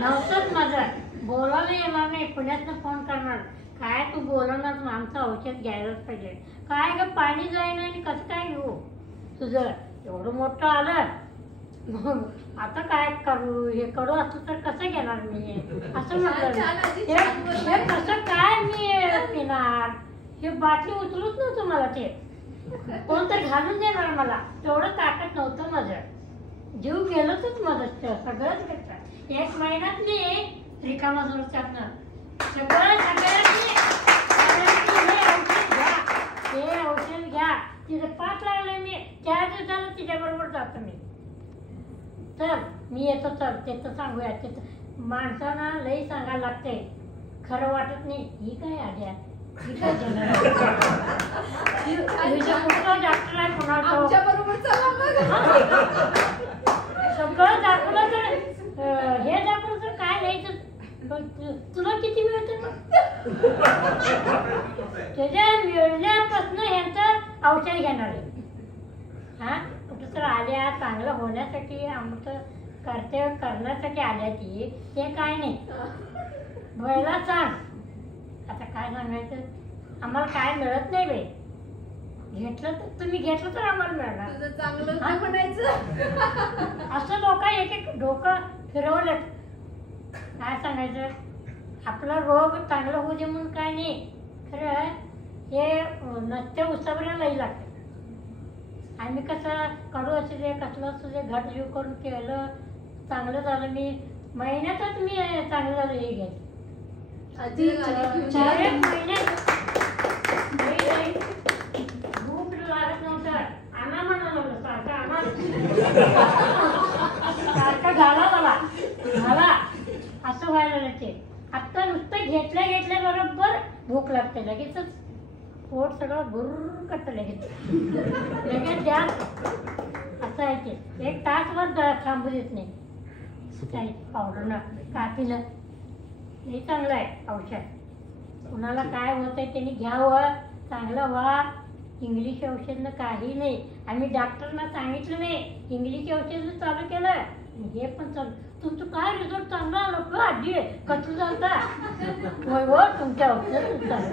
नव्हतंच माझं. बोलायला येणार नाही, पुण्यातनं फोन करणार, काय तू बोलणार, आमचं औषध घ्यायलाच पाहिजे. काय ग पाणी जाईना आणि कसं काय घेऊ तुझं, एवढं मोठं आलं, मग आता काय करू, हे कडू असतं तर कसं घेणार मी, असं म्हटलं. हे कसं काय मी पिणार, हे बाटली उचलूच नव्हतं मला, ते कोणतर घालून देणार मला, तेवढं ताकद नव्हतं माझं. जीव गेलोच मदत सगळंच घेतलं. 1 महिन्यात मी रिकामा जोरच्यातनं सगळ्यांनी हे औषध घ्या. तिथं 5 लागले, मी 4 दिवसाला तिच्याबरोबर जातो मी. चल मी येतो, चल तिथं सांगूया. तिथं माणसांना लई सांगायला लागते, खरं वाटत नाही. ही काय आल्या, ही काय कुठला डॉक्टर आहे कुणाला सगळं दाखवलं तर हे दाखवलं तर काय नाही. तुला किती मिळते मग, त्याच्या मिळण्यापासून यांचं औषध घेणार आहे. हा कुठं तर आल्या चांगलं होण्यासाठी, आमचं कर्तव्य करण्यासाठी आल्या ती, ते काय नाही. व्हायला सांग, आता काय सांगायचं, आम्हाला काय मिळत नाही बाई. घेतलं तर तुम्ही घेतलं तर आम्हाला मिळणार, चांगलं म्हणायचं. असं लोक एक डोकं फिरवलं. काय सांगायचं, आपला रोग चांगला होऊ दे म्हणून काय नाही, खरं हे नसते उसाबऱ्या लई लागते. आम्ही कसं कडू असू दे कसलं असू दे घट जीव करून केलं, चांगलं झालं. मी महिन्यातच मी चांगलं झालं हे घ्यायचं. 4 महिन्यात भूक लागत नव्हतं, आणा म्हणाल सारखं आणा, सारखं घाला मला घाला, असं व्हायला लागते. आत्ता नुसतं घेतल्या बरोबर भूक लागते, लगेचच पोट सगळं भुर्र करतं, लगेच द्या. असं आहे ते, 1 तासभर थांबू देत नाही. काही पावडरनं कापीनं हे चांगलं आहे औषध. कुणाला काय होतंय त्यांनी घ्यावं, चांगलं व्हा. इंग्लिश औषधनं काही नाही. आम्ही डॉक्टरना सांगितलं नाही, इंग्लिश औषध चालू केलं, हे पण चालू. तुमचं काय रिझल्ट चांगला आलं का आजी, कसं चालतं. होय हो, तुमच्या औषध चालू.